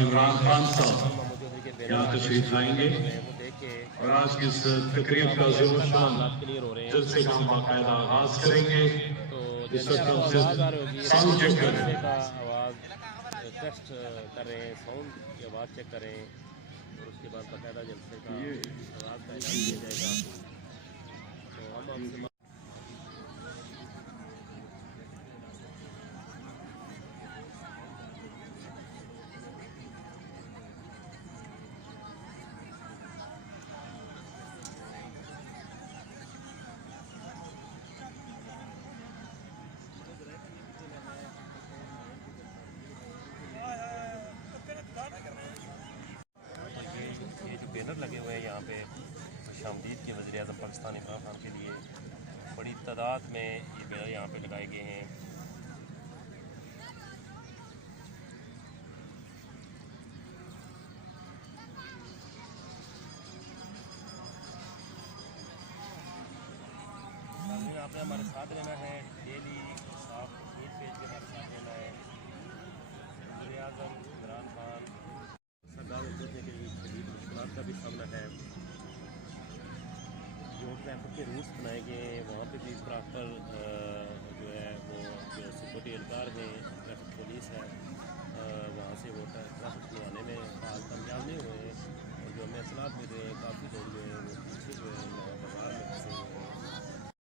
इमरान खान साहब यहाँ तशरीफ लाएंगे और आज की इस तकरीब का जलसे का हम बाकायदा आगाज करेंगे। इस वक्त हम साउंड चेक कर रहे हैं, आवाज़ टेस्ट कर रहे हैं, साउंड की आवाज़ चेक करें और उसके बाद बाकायदा जलसे का आगाज का ऐलान किया जाएगा। तो हम आपसे बैनर लगे हुए हैं यहाँ पे खुशामदीद के वज़ीर-ए-आज़म पाकिस्तान इमरान खान के लिए बड़ी तादाद में ये बैनर यहाँ पे लगाए गए हैं। आपने हमारे साथ रहना है, डेली साफ न्यूज़ पेज के हमारे साथ रहना है। वज़ीर-ए-आज़म इमरान खान सरकार को पहुँचने के लिए शदीद मुश्किलात का भी सामना है। जो ट्रैफिक के रूल्स बनाए गए हैं वहाँ पे भी प्रॉपर जो है वो जो सिक्योरिटी एहलकार हैं, ट्रैफिक पुलिस है, वहाँ से वो ट्रैफिक खुलवाने में हाल कामयाब नहीं हुए हैं। और जो हमें इत्तलात मिल रहे हैं काफ़ी लोग जो है वो पीछे जो है बाज़ार में फंसे हुए हैं।